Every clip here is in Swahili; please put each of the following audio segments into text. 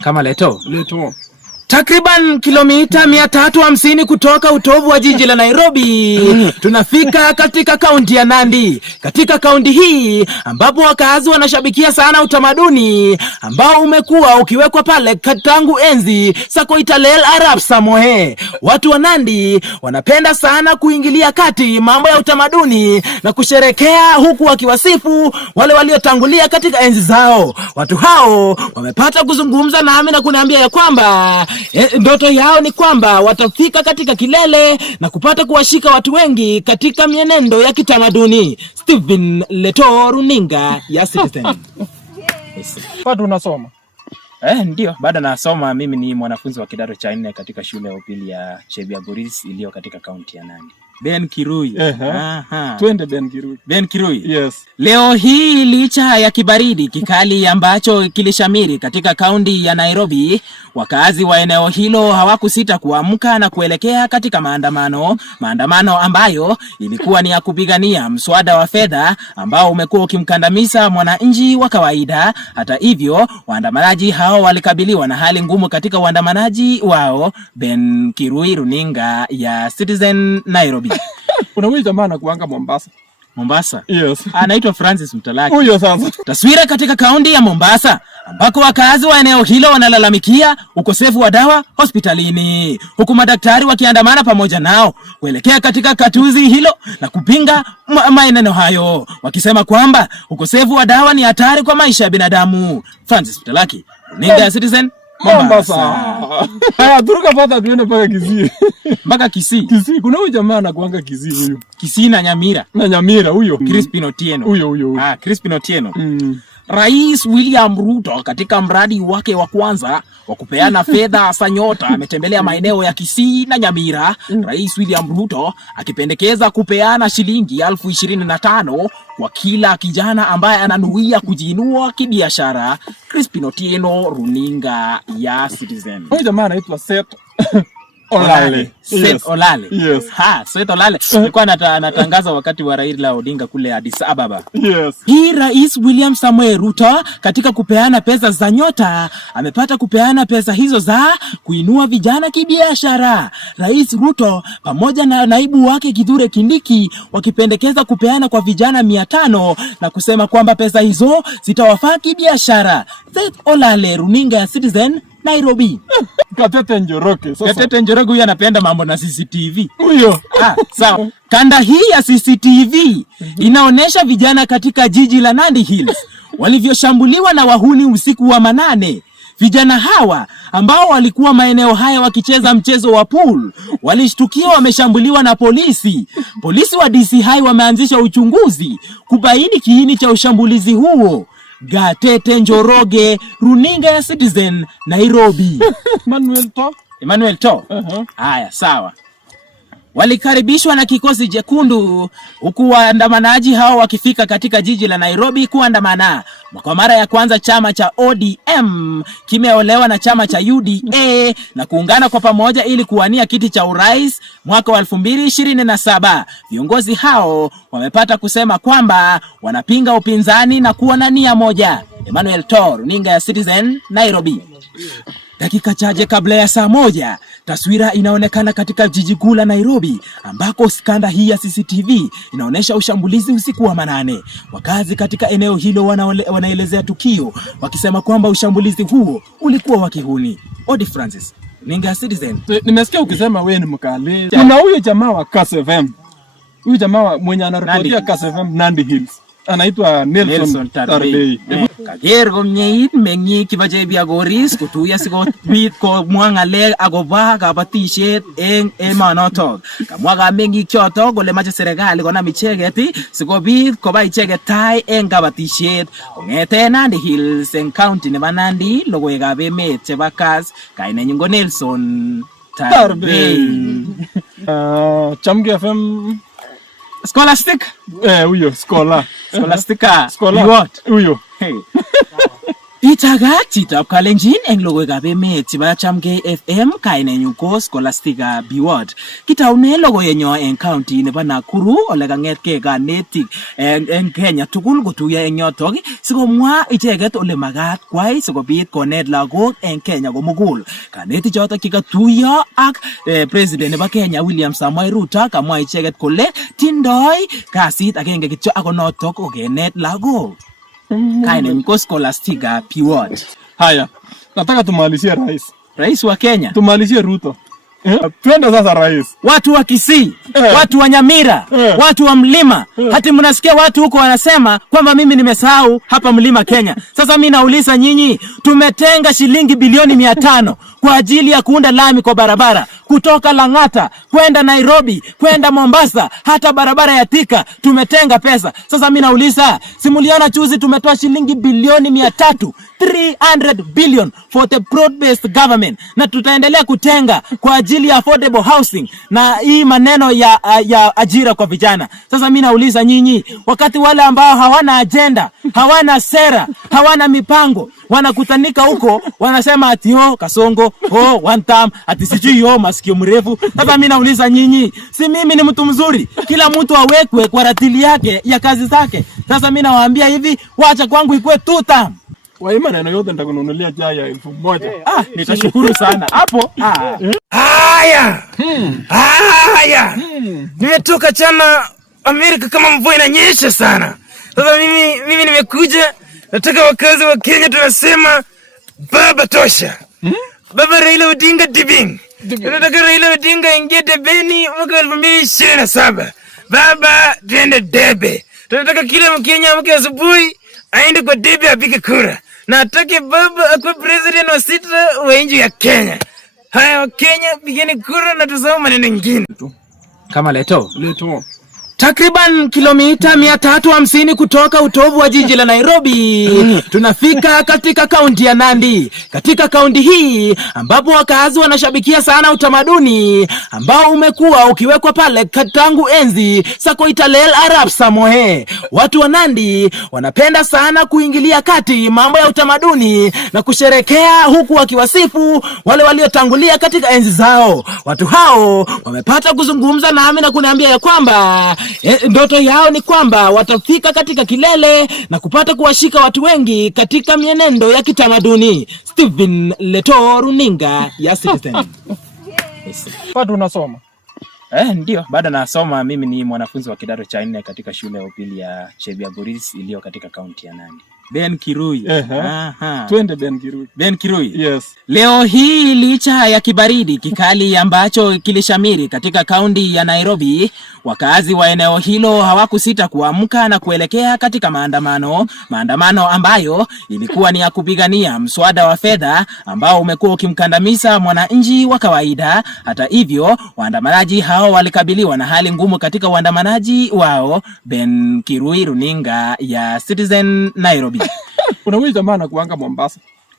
Kama Leto. Leto. Takriban kilomita 350 kutoka utovu wa jiji la Nairobi tunafika katika kaunti ya Nandi. Katika kaunti hii ambapo wakazi wanashabikia sana utamaduni ambao umekuwa ukiwekwa pale tangu enzi za Koitalel Arap Samoei. Watu wa Nandi wanapenda sana kuingilia kati mambo ya utamaduni na kusherekea huku wakiwasifu wale waliotangulia katika enzi zao. Watu hao wamepata kuzungumza nami na kuniambia ya kwamba ndoto yao ni kwamba watafika katika kilele na kupata kuwashika watu wengi katika mienendo ya kitamaduni. Stephen Leto, runinga ya Citizen. Bado unasoma? Ndio, bado nasoma. Mimi ni mwanafunzi wa kidato cha 4 katika shule ya upili ya Chebiagoris iliyo katika kaunti ya Nandi. Ben Kirui. Twende Ben Kirui. Ben Kirui. Yes. Leo hii licha ya kibaridi kikali ambacho kilishamiri katika kaunti ya Nairobi, wakazi wa eneo hilo hawakusita kuamka na kuelekea katika maandamano ambayo ilikuwa ni ya kupigania mswada wa fedha ambao umekuwa ukimkandamiza mwananchi wa kawaida. Hata hivyo, waandamanaji hao walikabiliwa na hali ngumu katika uandamanaji wao. Ben Kirui, runinga ya Citizen, Nairobi. Kuna huyu jamaa anakuanga Mombasa. Mombasa? Yes. Anaitwa Francis Mtalaki. Huyo sasa. Taswira katika kaunti ya Mombasa ambako wakazi wa eneo hilo wanalalamikia ukosefu wa dawa hospitalini, huku madaktari wakiandamana pamoja nao kuelekea katika katuzi hilo na kupinga maneno hayo, wakisema kwamba ukosefu wa dawa ni hatari kwa maisha ya binadamu. Francis Mtalaki, runinga ya Citizen, Mombasa. Haya, turuka pata tuende mpaka Kisii. Mpaka Kisii. Kisii, kuna huyu jamaa anakuanga Kisii huyu. Kisii na Nyamira. Na Nyamira huyo. Crispin Otieno. Huyo. Crispin Otieno. Rais William Ruto katika mradi wake wa kwanza wa kupeana fedha za nyota ametembelea maeneo ya Kisii na Nyamira. Rais William Ruto akipendekeza kupeana shilingi 25,000 kwa kila kijana ambaye ananuia kujiinua kibiashara. Crispin Otieno, runinga ya Citizen. Huyu jamaa anaitwa Seth Olale. Seth Olale. Yes. Seth Olale. Alikuwa anatangaza wakati wa Raila Odinga kule Addis Ababa. Yes. Hii Rais William Samoei Ruto katika kupeana pesa za nyota amepata kupeana pesa hizo za kuinua vijana kibiashara. Rais Ruto pamoja na naibu wake Kithure Kindiki wakipendekeza kupeana kwa vijana 500 na kusema kwamba pesa hizo zitawafaa kibiashara. Seth Olale, runinga ya Citizen, Nairobi. Gatete Njoroge. Gatete Njoroge huyu anapenda mambo na CCTV. Huyo. Sawa. Kanda hii ya CCTV inaonesha vijana katika jiji la Nandi Hills walivyoshambuliwa na wahuni usiku wa manane. Vijana hawa ambao walikuwa maeneo haya wakicheza mchezo wa pool walishtukia wameshambuliwa na polisi. Polisi wa DCI wameanzisha uchunguzi kubaini kiini cha ushambulizi huo. Gatete Njoroge, runinga ya Citizen, Nairobi. Emmanuel To. Haya, sawa. Walikaribishwa na kikosi jekundu huku waandamanaji hao wakifika katika jiji la Nairobi kuandamana. Kwa mara ya kwanza chama cha ODM kimeolewa na chama cha UDA na kuungana kwa pamoja ili kuwania kiti cha urais mwaka wa 2027. Viongozi hao wamepata kusema kwamba wanapinga upinzani na kuwa na nia moja. Emmanuel To, runinga ya Citizen, Nairobi. Dakika chache kabla ya saa 1, taswira inaonekana katika jiji kuu la Nairobi ambako skanda hii ya CCTV inaonesha ushambulizi usiku wa manane. Wakazi katika eneo hilo wanaelezea tukio wakisema kwamba ushambulizi huo ulikuwa wa kihuni. Odi Francis, runinga ya Citizen. Nimesikia ukisema wewe ni mkale. Kuna huyo jamaa wa Kass FM. Huyo jamaa mwenye anarekodia Kass FM Nandi Hills. Anaitwa Nelson Tarbei. Kager gomnyeit mengi kiba Chebiagoris kutuya sikobit ko mwangale agoba kabatishet eng emanotok. Kamwa mengi choto kole mache serikali konam icheket sikobit koba icheket tai eng kabatishet. Kongete Nandi Hills eng county nebo Nandi, logoiwekab emet chebo Kass, kainenyin ko Nelson Tarbei. Chamge FM Scholastic? Huyo, Scholar. Scholastica. Scholar. What? Huyo. Hey. Itagat chitab Kalenjin eng logoiwekab emet chebo Chamgei FM kainenyu ko Scholastica Biwott. Kitaune logoiyenyo eng county nebo Nakuru ole kangetkei kanetik eng Kenya tugul kotuiyo eng yotok sikomwa icheket ole magat kwai sikobit konet lagok eng Kenya komugul. Kanetik chotok kikatuiyo ak president nebo Kenya William Samoei Ruto kamwa icheket kole tindoi kasit agenge kityo ako notok ko kenet lagok. Kainenyu ko Scholastica Biwott. Haya, nataka tumalizie rais wa Kenya. Tumalizie Ruto. Twende sasa rais. Watu wa Kisii, watu wa Nyamira, watu wa Mlima. Hati mnasikia watu huko wanasema kwamba mimi nimesahau hapa Mlima Kenya. Sasa mimi nauliza nyinyi, tumetenga shilingi bilioni 500 kwa ajili ya kuunda lami kwa barabara kutoka Lang'ata kwenda Nairobi, kwenda Mombasa, hata barabara ya Thika tumetenga pesa. Sasa mimi nauliza, simuliona chuzi tumetoa shilingi bilioni 300, 300 billion for the broad-based government, na tutaendelea kutenga kwa ajili ya affordable housing na hii maneno ya ajira kwa vijana. Sasa mimi nauliza nyinyi, wakati wale ambao hawana agenda, hawana sera, hawana mipango, wanakutanika huko wanasema ati Kasongo, one time, ati sijui masikio mrefu. Sasa mimi nauliza nyinyi, si mimi ni mtu mzuri? Kila mtu awekwe kwa ratili yake ya kazi zake. Sasa mimi nawaambia hivi, wacha kwangu ikue 2 term. Kwa maneno yote nitakununulia chai ya 1000. Nitashukuru sana. Hapo. Haya. Nimetoka chana Amerika kama mvua inanyesha sana. Sasa mimi nimekuja, nataka wakazi wa Kenya tunasema baba tosha. Baba Raila Odinga dibing. Nataka Raila Odinga ingie debeni mwaka 2027. Baba twende debe. Tunataka kila Mkenya amke asubuhi aende kwa debe apige kura. Na atake baba akuwe president wa sita wa nchi ya Kenya. Haya Kenya pigeni kura na tusahau maneno mengine. Kama leto. Takriban kilomita 350 kutoka utovu wa jiji la Nairobi, tunafika katika kaunti ya Nandi. Katika kaunti hii ambapo wakazi wanashabikia sana utamaduni ambao umekuwa ukiwekwa pale tangu enzi za Koitalel Arap Samoei. Watu wa Nandi wanapenda sana kuingilia kati mambo ya utamaduni na kusherekea huku wakiwasifu wale waliotangulia katika enzi zao. Watu hao wamepata kuzungumza nami na kuniambia ya kwamba ndoto yao ni kwamba watafika katika kilele na kupata kuwashika watu wengi katika mienendo ya kitamaduni. Stephen Leto, runinga ya Citizen. Bado unasoma? Ndio, bado nasoma. Mimi ni mwanafunzi wa kidato cha 4 katika shule ya upili ya Chebiagoris iliyo katika kaunti ya Nandi. Ben Kirui. Twende Ben Kirui. Ben Kirui. Yes. Leo hii licha ya kibaridi kikali ambacho kilishamiri katika kaunti ya Nairobi, wakazi wa eneo hilo hawakusita kuamka na kuelekea katika maandamano ambayo ilikuwa ni ya kupigania mswada wa fedha ambao umekuwa ukimkandamiza mwananchi wa kawaida. Hata hivyo, waandamanaji hao walikabiliwa na hali ngumu katika uandamanaji wao. Ben Kirui, runinga ya Citizen, Nairobi. Kuna huyu jamaa anakuanga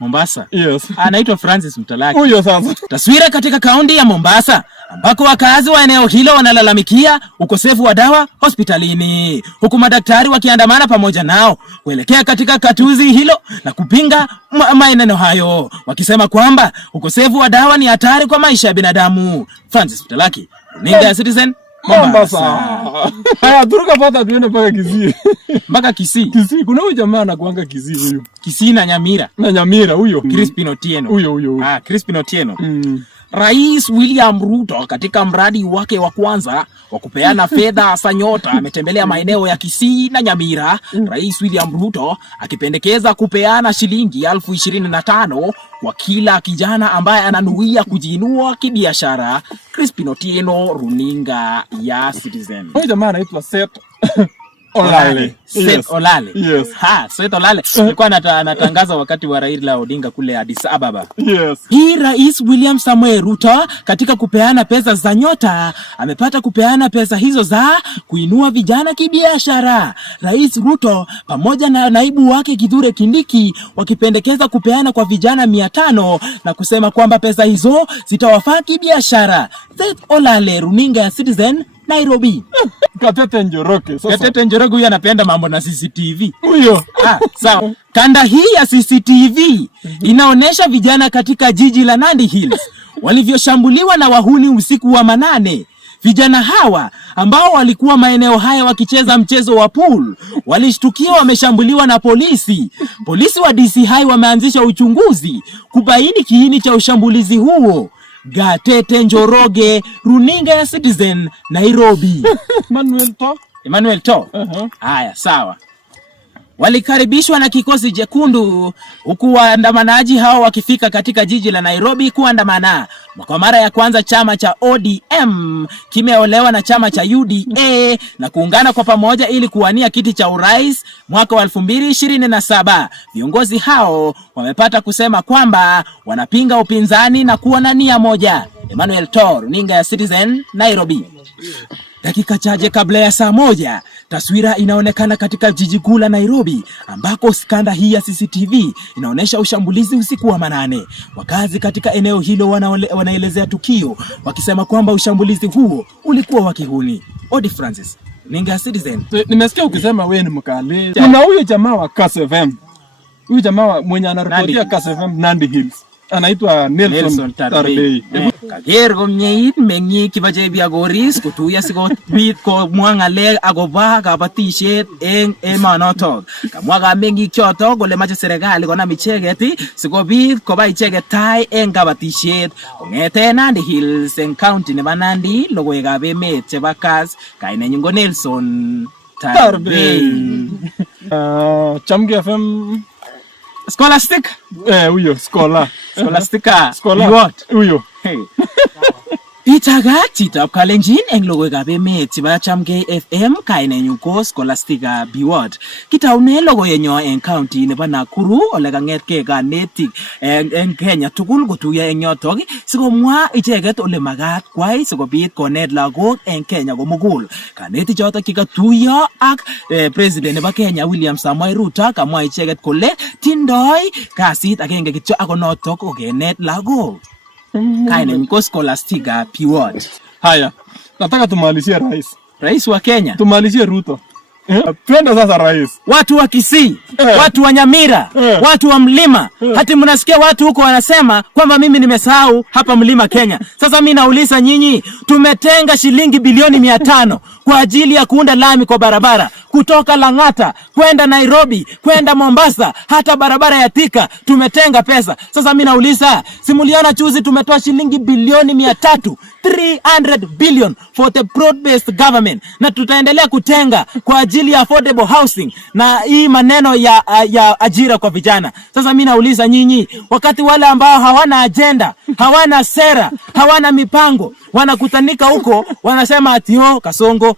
Mombasa. Yes. Anaitwa Francis Mtalaki. Huyo sasa. Taswira katika kaunti ya Mombasa ambako wakazi wa eneo hilo wanalalamikia ukosefu wa dawa hospitalini, huku madaktari wakiandamana pamoja nao kuelekea katika katuzi hilo na kupinga maneno hayo, wakisema kwamba ukosefu wa dawa ni hatari kwa maisha ya binadamu. Francis Mtalaki, runinga ya Citizen, Mombasa. Haya, turuka pata tuende mpaka Kisii. Mpaka Kisii. Kisii, kuna huyu jamaa anakuanga Kisii huyu. Kisii na Nyamira. Na Nyamira huyo. Crispin Otieno. Huyo. Crispin Otieno. Rais William Ruto katika mradi wake wa kwanza wa kupeana fedha za nyota ametembelea maeneo ya Kisii na Nyamira. Rais William Ruto akipendekeza kupeana shilingi 25,000 kwa kila kijana ambaye ananuia kujiinua kibiashara. Crispin Otieno, runinga ya Citizen. Huyu jamaa anaitwa Seth Olale. Seth Olale. Yes. Seth Olale. Alikuwa anatangaza wakati wa Raila Odinga kule Addis Ababa. Yes. Hii Rais William Samoei Ruto katika kupeana pesa za nyota amepata kupeana pesa hizo za kuinua vijana kibiashara. Rais Ruto pamoja na naibu wake Kithure Kindiki wakipendekeza kupeana kwa vijana 500 na kusema kwamba pesa hizo zitawafaa kibiashara. Seth Olale, runinga ya Citizen, Nairobi. Gatete Njoroge. Gatete Njoroge huyu anapenda mambo na CCTV. Huyo. Sawa. Kanda hii ya CCTV inaonesha vijana katika jiji la Nandi Hills walivyoshambuliwa na wahuni usiku wa manane. Vijana hawa ambao walikuwa maeneo haya wakicheza mchezo wa pool walishtukiwa wameshambuliwa na polisi. Polisi wa DCI wameanzisha uchunguzi kubaini kiini cha ushambulizi huo. Gatete Njoroge, runinga ya Citizen, Nairobi. Emmanuel To. Haya, sawa. Walikaribishwa na kikosi jekundu huku waandamanaji hao wakifika katika jiji la Nairobi kuandamana. Kwa mara ya kwanza chama cha ODM kimeolewa na chama cha UDA na kuungana kwa pamoja ili kuwania kiti cha urais mwaka wa 2027. Viongozi hao wamepata kusema kwamba wanapinga upinzani na kuwa na nia moja. Emmanuel To, runinga ya Citizen, Nairobi. Dakika chache kabla ya saa 1, taswira inaonekana katika jiji kuu la Nairobi ambako skanda hii ya CCTV inaonesha ushambulizi usiku wa manane. Wakazi katika eneo hilo wanaelezea tukio wakisema kwamba ushambulizi huo ulikuwa wa kihuni. Odi Francis, runinga ya Citizen. Nimesikia ukisema wewe ni mkale. Kuna huyo jamaa wa Kass FM. Huyo jamaa mwenye anaripotia Kass FM Nandi Hills. Anaitwa Nelson Tarbei. Kager gomnyeit mengi kibaje biagoris kutuya sikobit ko mwangale agoba kabatishet eng emanotok. Kamwaga mengi choto kole mache serikali konam icheket sikobit koba icheket tai eng kabatishet. Kongete Nandi Hills eng county nebo Nandi, logoiwekab emet chebo Kass, kainenyu ko Nelson Tarbei. Chamge FM Scholastic? Huyo, Scholastica. What? Huyo. Hey. Itaga chitab Kalenjin eng logoiwekab emet chebo Chamgei FM, kainenyu ko Scholastica Biwott. Kitaune logoiyenyo eng county nebo Nakuru ole kangetkei kanetik eng Kenya tugul kotuiyo eng yotok sikomwa icheket ole magat kwai sikobit konet lagok eng Kenya komugul. Kanetik chotok kikatuiyo ak president nebo Kenya William Samoei Ruto kamwa icheket kole tindoi kasit agenge kityo ako notok ko kenet lagok. Kainenyu ko Scholastica Biwott. Haya, nataka tumalizie rais wa Kenya. Tumalizie Ruto. Twende sasa rais. Watu wa Kisii, watu wa Nyamira, watu wa Mlima. Hati mnasikia watu huko wanasema kwamba mimi nimesahau hapa Mlima Kenya. Sasa mimi nauliza nyinyi, tumetenga shilingi bilioni 500 kwa ajili ya kuunda lami kwa barabara kutoka Lang'ata kwenda Nairobi, kwenda Mombasa, hata barabara ya Thika tumetenga pesa. Sasa mimi nauliza, simuliona chuzi tumetoa shilingi bilioni 300, 300 billion for the broad-based government, na tutaendelea kutenga kwa ajili ya affordable housing na hii maneno ya ajira kwa vijana. Sasa mimi nauliza nyinyi, wakati wale ambao hawana agenda, hawana sera, hawana mipango, wanakutanika huko wanasema ati Kasongo,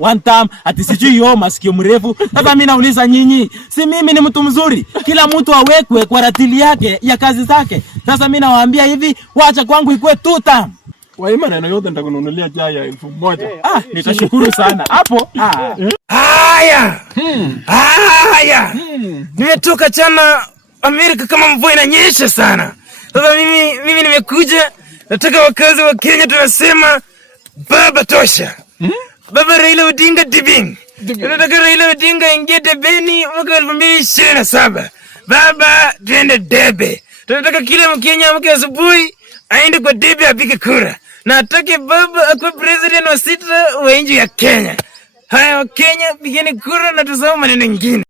one time, ati sijui masikio mrefu. Sasa mimi nauliza nyinyi, si mimi ni mtu mzuri? Kila mtu awekwe kwa ratili yake ya kazi zake. Sasa mimi nawaambia hivi, wacha kwangu ikue 2 term. Kwa hii maneno yote nitakununulia chai ya 1000. Nitashukuru sana. Hapo. Haya. Nimetoka chana Amerika kama mvua inanyesha sana. Sasa mimi nimekuja, nataka wakazi wa Kenya tunasema baba tosha. Baba Raila Odinga dibing. Tunataka Raila Odinga ingie debeni mwaka 2027. Baba twende debe. Tunataka kila Mkenya amke asubuhi aende kwa debe apige kura. Na atake baba akuwe president wa 6 wa nchi ya Kenya. Haya, Kenya pigeni kura na tusahau maneno mengine.